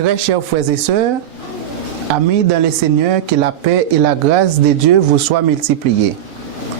Très chers frères et sœurs, amis dans le Seigneur, que la paix et la grâce de Dieu vous soient multipliées.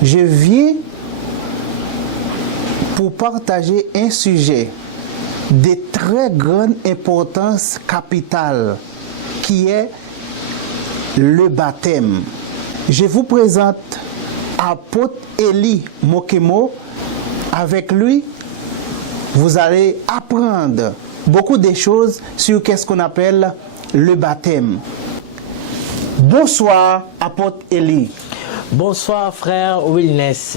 Je viens pour partager un sujet de très grande importance capitale qui est le baptême. Je vous présente apôtre Élie Mokemo. Avec lui, vous allez apprendre beaucoup de choses sur qu'est-ce qu'on appelle le baptême. Bonsoir, apôtre Élie. Bonsoir, frère Wilness.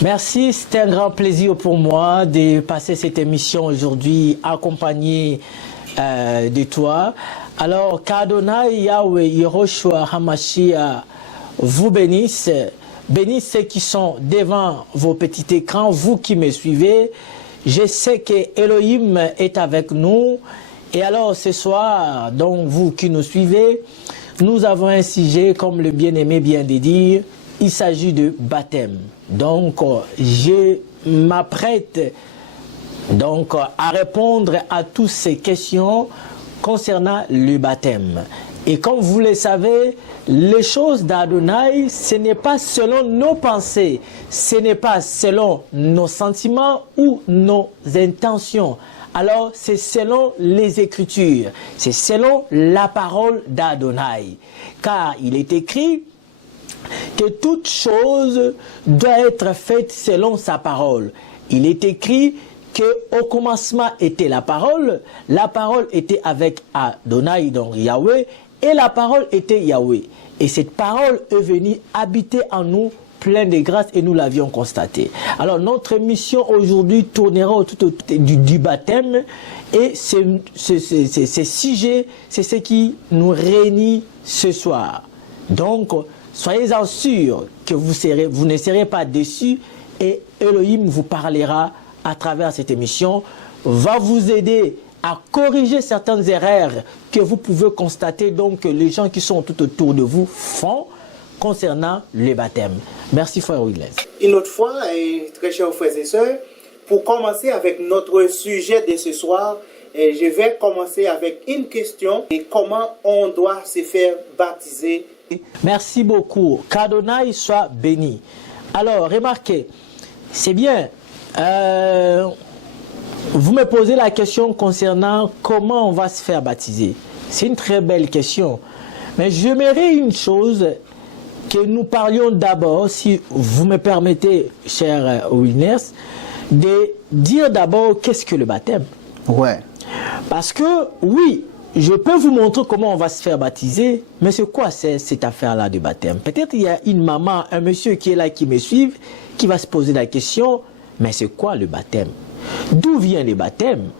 Merci, c'est un grand plaisir pour moi de passer cette émission aujourd'hui accompagné de toi. Alors, qu'Adonai Yahweh Yehoshua Hamashiach vous bénisse. Bénisse ceux qui sont devant vos petits écrans, vous qui me suivez. Je sais que Elohim est avec nous. Et alors, ce soir, donc vous qui nous suivez, nous avons un sujet, comme le bien-aimé vient de dire, il s'agit de baptême. Donc, je m'apprête donc à répondre à toutes ces questions concernant le baptême. Et comme vous le savez, les choses d'Adonai, ce n'est pas selon nos pensées, ce n'est pas selon nos sentiments ou nos intentions. Alors, c'est selon les Écritures, c'est selon la parole d'Adonai. Car il est écrit que toute chose doit être faite selon sa parole. Il est écrit qu'au commencement était la parole était avec Adonai, donc Yahweh, et la parole était Yahweh. Et cette parole est venue habiter en nous, plein de grâce, et nous l'avions constaté. Alors notre mission aujourd'hui tournera autour du baptême, et ce sujet, c'est ce qui nous réunit ce soir. Donc, soyez-en sûrs que vous ne serez pas déçus, et Elohim vous parlera à travers cette émission, va vous aider à corriger certaines erreurs que vous pouvez constater, donc que les gens qui sont tout autour de vous font concernant le baptême. Merci, frère Willis. Une autre fois, très chers frères et sœurs, pour commencer avec notre sujet de ce soir, je vais commencer avec une question: comment on doit se faire baptiser? Merci beaucoup. Qu'Adonai soit béni. Alors, remarquez, c'est bien. Vous me posez la question concernant comment on va se faire baptiser. C'est une très belle question. Mais j'aimerais une chose, que nous parlions d'abord, si vous me permettez, cher Wilness, de dire d'abord qu'est-ce que le baptême. Ouais. Parce que, oui, je peux vous montrer comment on va se faire baptiser, mais c'est quoi cette affaire-là de baptême? Peut-être il y a une maman, un monsieur qui est là, qui me suit, qui va se poser la question, mais c'est quoi le baptême? D'où vient le baptême?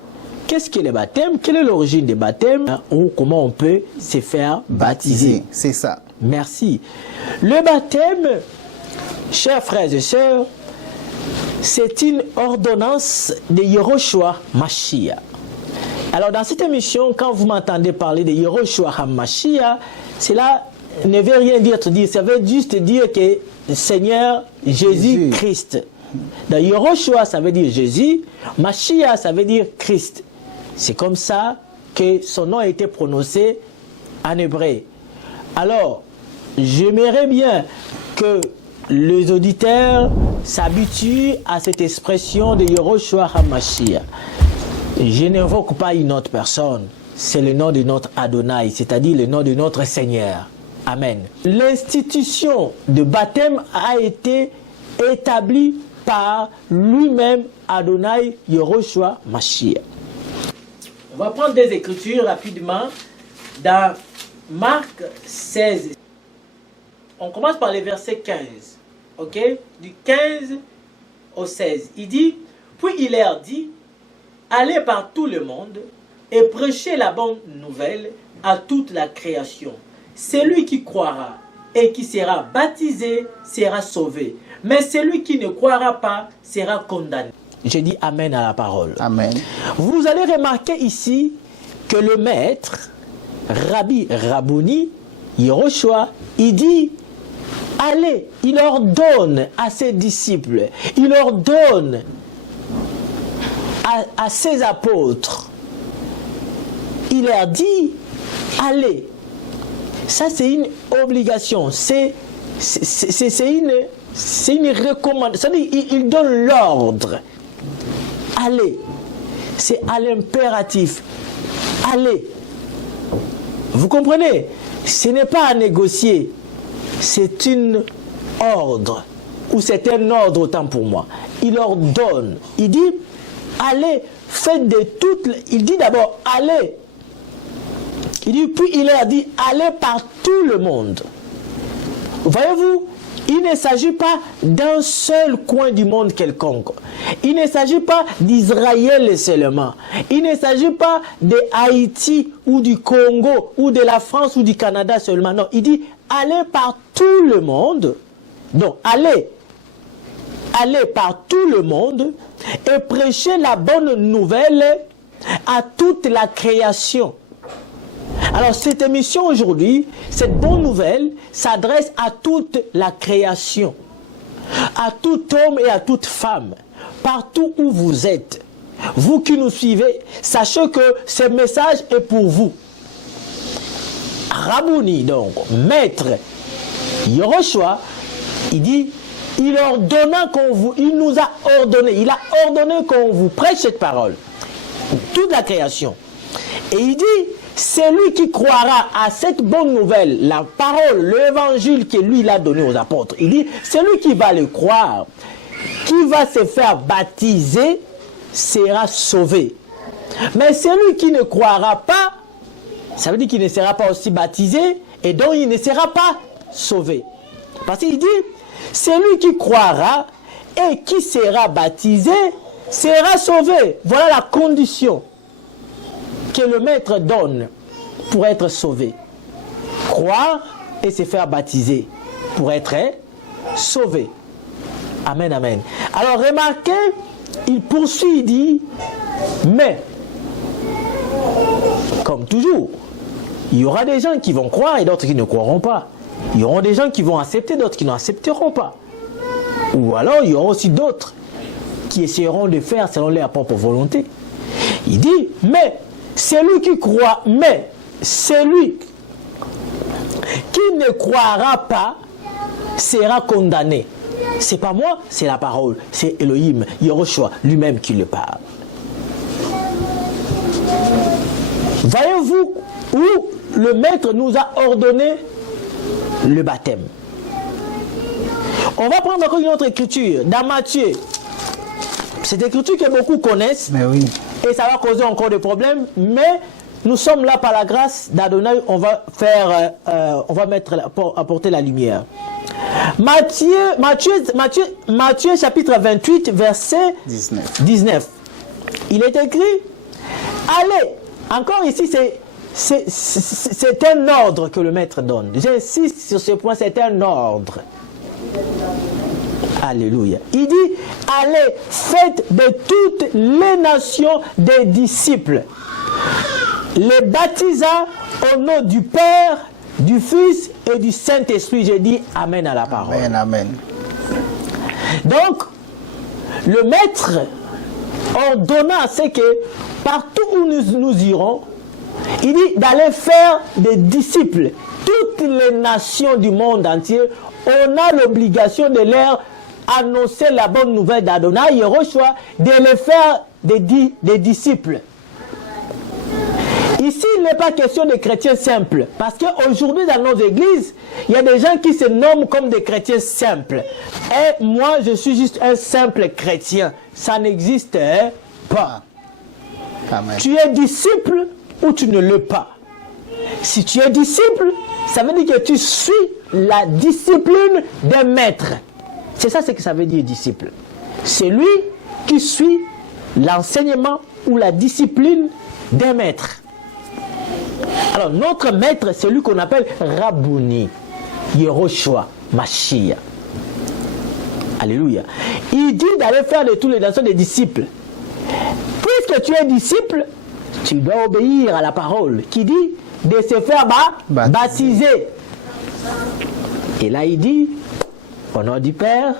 Qu'est-ce que le baptême? Quelle est l'origine du baptême? Ou comment on peut se faire baptiser? C'est ça. Merci. Le baptême, chers frères et sœurs, c'est une ordonnance de Yehoshua Mashiach. Alors dans cette émission, quand vous m'entendez parler de Yehoshua HaMashiach, cela ne veut rien dire, ça veut juste dire que Seigneur Jésus-Christ. Dans Yehoshua, ça veut dire Jésus, Mashiach, ça veut dire Christ. C'est comme ça que son nom a été prononcé en hébreu. Alors, j'aimerais bien que les auditeurs s'habituent à cette expression de Yehoshua HaMashiach. Je n'invoque pas une autre personne, c'est le nom de notre Adonai, c'est-à-dire le nom de notre Seigneur. Amen. L'institution de baptême a été établie par lui-même, Adonai Yehoshua Mashiach. On va prendre des écritures rapidement dans Marc 16. On commence par les versets 15, ok? Du 15 au 16. Il dit, puis il leur dit, allez par tout le monde et prêchez la bonne nouvelle à toute la création. Celui qui croira et qui sera baptisé sera sauvé, mais celui qui ne croira pas sera condamné. Je dis Amen à la parole. Amen. Vous allez remarquer ici que le maître, Rabbi Rabouni, Yehoshua, il dit, allez, il ordonne à ses disciples, il ordonne à ses apôtres, il leur dit, allez. Ça, c'est une obligation. C'est une recommandation. C'est-à-dire, il donne l'ordre. Allez. C'est à l'impératif. Allez. Vous comprenez? Ce n'est pas à négocier. C'est un ordre. Ou c'est un ordre autant pour moi. Il ordonne. Il dit, allez, faites de toutes... Il dit d'abord, allez. Il dit, puis il leur dit, allez par tout le monde. Voyez-vous, il ne s'agit pas d'un seul coin du monde quelconque. Il ne s'agit pas d'Israël seulement. Il ne s'agit pas de Haïti ou du Congo ou de la France ou du Canada seulement. Non, il dit, allez par tout le monde. Donc, allez par tout le monde et prêchez la bonne nouvelle à toute la création. Alors cette émission aujourd'hui, cette bonne nouvelle s'adresse à toute la création, à tout homme et à toute femme, partout où vous êtes. Vous qui nous suivez, sachez que ce message est pour vous. Rabouni, donc, maître Yehoshua, il dit, il nous a ordonné, il a ordonné qu'on vous prêche cette parole, toute la création. Et il dit, celui qui croira à cette bonne nouvelle, la parole, l'évangile que lui il a donné aux apôtres, il dit, celui qui va le croire, qui va se faire baptiser, sera sauvé. Mais celui qui ne croira pas, ça veut dire qu'il ne sera pas aussi baptisé, et donc il ne sera pas sauvé. Parce qu'il dit, celui qui croira et qui sera baptisé, sera sauvé. Voilà la condition que le maître donne pour être sauvé. Croire et se faire baptiser pour être sauvé. Amen, amen. Alors remarquez, il poursuit, il dit, mais, comme toujours, il y aura des gens qui vont croire et d'autres qui ne croiront pas. Il y aura des gens qui vont accepter, d'autres qui n'accepteront pas. Ou alors, il y aura aussi d'autres qui essaieront de faire selon leur propre volonté. Il dit, mais celui qui croit, mais celui qui ne croira pas sera condamné. C'est pas moi, c'est la parole. C'est Elohim, Yehoshua, lui-même qui le parle. Voyez-vous où le maître nous a ordonné le baptême. On va prendre encore une autre écriture, dans Matthieu. Cette écriture que beaucoup connaissent, Mais oui. et ça va causer encore des problèmes, mais nous sommes là par la grâce d'Adonai, on va apporter la lumière. Matthieu chapitre 28, verset 19. Il est écrit, allez, encore ici c'est un ordre que le maître donne. J'insiste sur ce point, c'est un ordre. Alléluia. Il dit, allez, faites de toutes les nations des disciples, les baptisant au nom du Père, du Fils et du Saint-Esprit. Je dis Amen à la parole. Amen, amen. Donc, le maître ordonna à ce que partout où nous irons, il dit d'aller faire des disciples. Toutes les nations du monde entier, on a l'obligation de leur annoncer la bonne nouvelle d'Adonai, Yehoshua, de les faire des disciples. Ici, il n'est pas question de chrétiens simples. Parce qu'aujourd'hui, dans nos églises, il y a des gens qui se nomment comme des chrétiens simples. Et moi, je suis juste un simple chrétien. Ça n'existe pas. Amen. Tu es disciple ou tu ne l'es pas. Si tu es disciple, ça veut dire que tu suis la discipline d'un maître. C'est ça ce que ça veut dire disciple. C'est lui qui suit l'enseignement ou la discipline d'un maître. Alors notre maître, c'est lui qu'on appelle Rabouni, Yehoshua, Mashiach. Alléluia. Il dit d'aller faire de tous les nations des disciples. Puisque tu es disciple, tu dois obéir à la parole qui dit de se faire baptiser. Et là il dit, au nom du Père,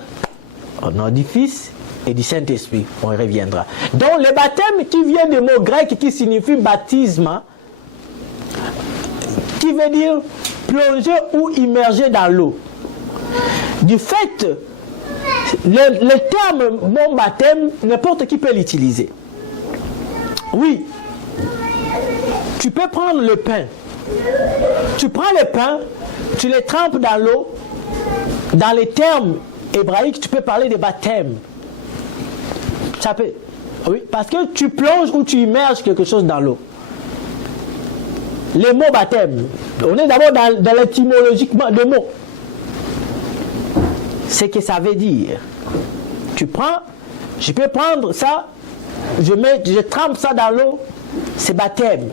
au nom du Fils et du Saint-Esprit. On y reviendra. Donc le baptême qui vient du mot grec qui signifie baptisme, qui veut dire plonger ou immerger dans l'eau. Du fait, le terme mon baptême, n'importe qui peut l'utiliser. Oui, tu peux prendre le pain. Tu prends le pain, tu le trempes dans l'eau. Dans les termes hébraïques, tu peux parler de baptême. Ça peut, oui, parce que tu plonges ou tu immerges quelque chose dans l'eau. Les mots baptême, on est d'abord dans l'étymologiquement des mots. C'est que ça veut dire. Tu prends, je peux prendre ça, je trempe ça dans l'eau, c'est baptême.